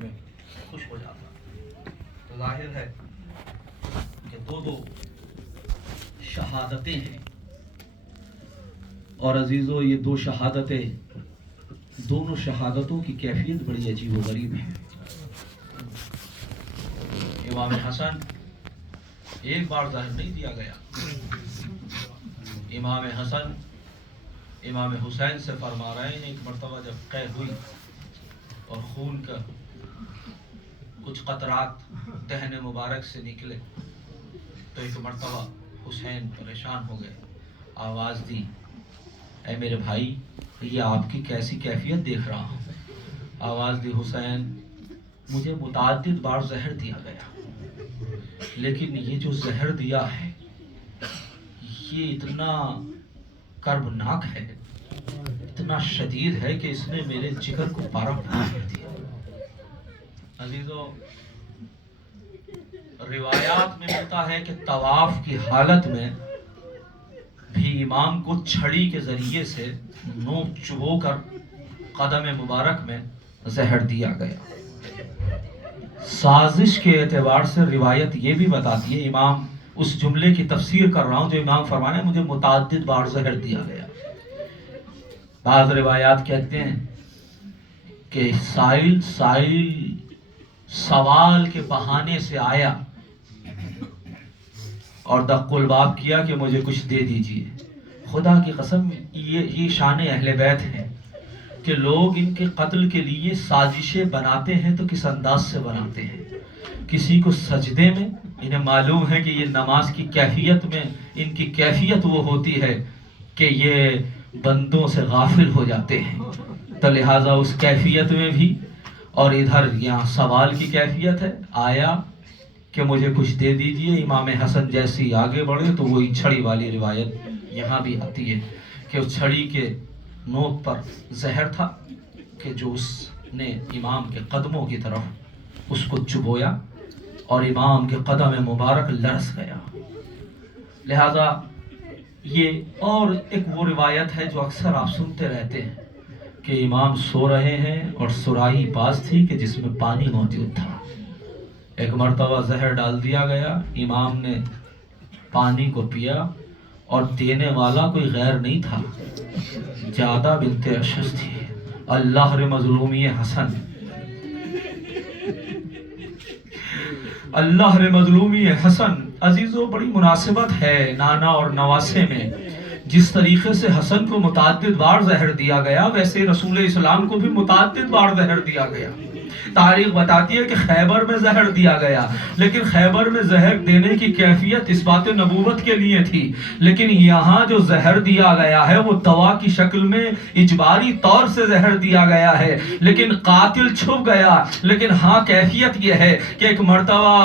میں خوش ہو جاتا۔ تو ظاہر ہے کہ دو شہادتیں ہیں، اور عزیزو یہ دو شہادتیں، دونوں شہادتوں کی کیفیت بڑی عجیب و غریب ہے۔ امام حسن ایک بار ظاہر نہیں دیا گیا، امام حسن امام حسین سے فرما رہے ہیں، ایک مرتبہ جب قید ہوئی اور خون کا کچھ قطرات دہن مبارک سے نکلے تو ایک مرتبہ حسین پریشان ہو گئے، آواز دی، اے میرے بھائی یہ آپ کی کیسی کیفیت دیکھ رہا ہوں۔ آواز دی، حسین مجھے متعدد بار زہر دیا گیا، لیکن یہ جو زہر دیا ہے یہ اتنا کربناک ہے، اتنا شدید ہے کہ اس نے میرے جگر کو پارا پار کر دیا۔ عزیزو روایات میں ملتا ہے کہ طواف کی حالت میں بھی امام کو چھڑی کے ذریعے سے نوک چبو کر قدم مبارک میں زہر دیا گیا۔ سازش کے اعتبار سے روایت یہ بھی بتاتی ہے، امام اس جملے کی تفسیر کر رہا ہوں جو امام فرمانے مجھے متعدد بار زہر دیا گیا۔ بعض روایات کہتے ہیں کہ سائل سوال کے بہانے سے آیا اور دق الباب کیا کہ مجھے کچھ دے دیجئے۔ خدا کی قسم یہ شان اہل بیت ہے کہ لوگ ان کے قتل کے لیے سازشیں بناتے ہیں تو کس انداز سے بناتے ہیں۔ کسی کو سجدے میں، انہیں معلوم ہے کہ یہ نماز کی کیفیت میں ان کی کیفیت وہ ہوتی ہے کہ یہ بندوں سے غافل ہو جاتے ہیں، تو لہٰذا اس کیفیت میں بھی، اور ادھر یہاں سوال کی کیفیت ہے، آیا کہ مجھے کچھ دے دیجئے۔ امام حسن جیسی آگے بڑھے تو وہی چھڑی والی روایت یہاں بھی آتی ہے کہ اس چھڑی کے نوک پر زہر تھا کہ جو اس نے امام کے قدموں کی طرف اس کو چبویا اور امام کے قدم مبارک لرز گیا۔ لہذا یہ اور ایک وہ روایت ہے جو اکثر آپ سنتے رہتے ہیں کہ امام سو رہے ہیں اور سراہی پاس تھی کہ جس میں پانی موجود تھا۔ ایک مرتبہ زہر ڈال دیا گیا، امام نے پانی کو پیا اور دینے والا کوئی غیر نہیں تھا، جادہ بنت اشس تھی، اللہ رے مظلومی حسن، اللہ رے مظلومی حسن۔ عزیزو بڑی مناسبت ہے نانا اور نواسے میں، جس طریقے سے حسن کو متعدد بار زہر دیا گیا ویسے رسول اسلام کو بھی متعدد بار زہر دیا گیا۔ تاریخ بتاتی ہے کہ خیبر میں زہر دیا گیا، لیکن خیبر میں زہر دینے کی کیفیت اس بات نبوت کے لیے تھی، لیکن یہاں جو زہر دیا گیا ہے وہ دوا کی شکل میں اجباری طور سے زہر دیا گیا ہے، لیکن قاتل چھپ گیا۔ لیکن ہاں کیفیت یہ ہے کہ ایک مرتبہ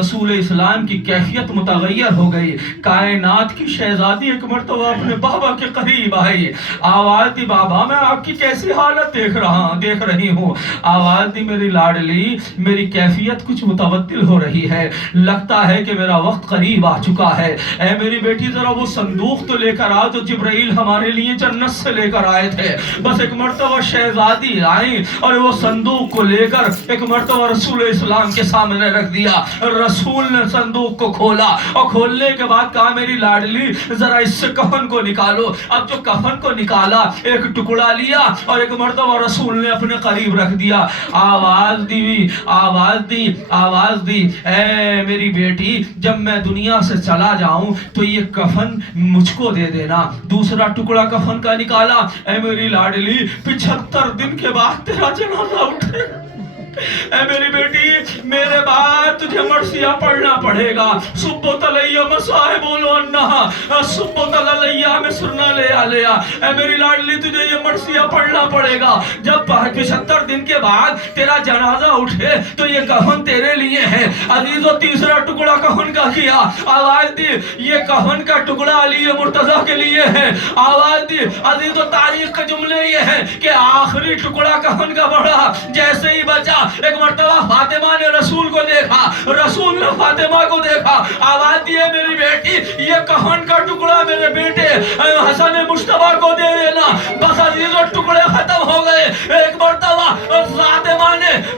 رسول اسلام کی کیفیت متغیر ہو گئی، کائنات کی شہزادی ایک مرتبہ اپنے بابا کے قریب آئی، آواز دی، بابا میں آپ کی کیسی حالت دیکھ رہی ہوں۔ آواز دی، میری لاڈلی میری کیفیت کچھ متبدل ہو رہی ہے، لگتا ہے کہ میرا وقت قریب آ چکا ہے۔ اے میری بیٹی ذرا وہ صندوق تو لے کر آؤ جو جبرائیل ہمارے لیے جنت سے لے کر آئے تھے۔ بس ایک مرتبہ شہزادی آئیں اور وہ صندوق کو لے کر ایک مرتبہ رسول اسلام کے سامنے رکھ دیا۔ رسول نے صندوق کو کھولا اور کھولنے کے بعد کہا، میری لاڈلی ذرا اس سے کفن کو نکالو۔ اب جو کفن کو نکالا ایک ٹکڑا لیا اور ایک مرتبہ رسول نے اپنے قریب رکھ دیا۔ آواز دی، اے میری بیٹی جب میں دنیا سے چلا جاؤں تو یہ کفن مجھ کو دے دینا۔ دوسرا ٹکڑا کفن کا نکالا، اے میری لاڈلی 75 دن کے بعد تیرا جنازہ اٹھے۔ اے میری بیٹی میرے بعد تجھے مرثیہ پڑھنا پڑے گا، سبت علیہ مصائب الانہا، سبت علیہ میں سرنا لے آلیا۔ اے میری لاڈلی تجھے یہ مرثیہ پڑھنا پڑے گا، جب 75 دن کے بعد تیرا جنازہ اٹھے تو یہ کفن تیرے لیے ہے۔ عزیزو تیسرا ٹکڑا کفن کا کیا، آواز دی، یہ کفن کا ٹکڑا علی مرتضیٰ کے لیے ہے۔ آواز دی، عزیزو تاریخ کے جملے یہ ہے کہ آخری ٹکڑا کفن کا بڑھا، جیسے ہی بچا ایک مرتبہ فاطمہ نے رسول کو دیکھا، رسول نے فاطمہ کو دیکھا۔ آواز دی، میری بیٹی یہ کفن کا ٹکڑا میرے بیٹے حسن مجتبیٰ کو دے دینا۔ بس عزیزو ٹکڑے ختم ہو گئے۔ ایک مرتبہ فاطمہ نے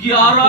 11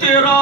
13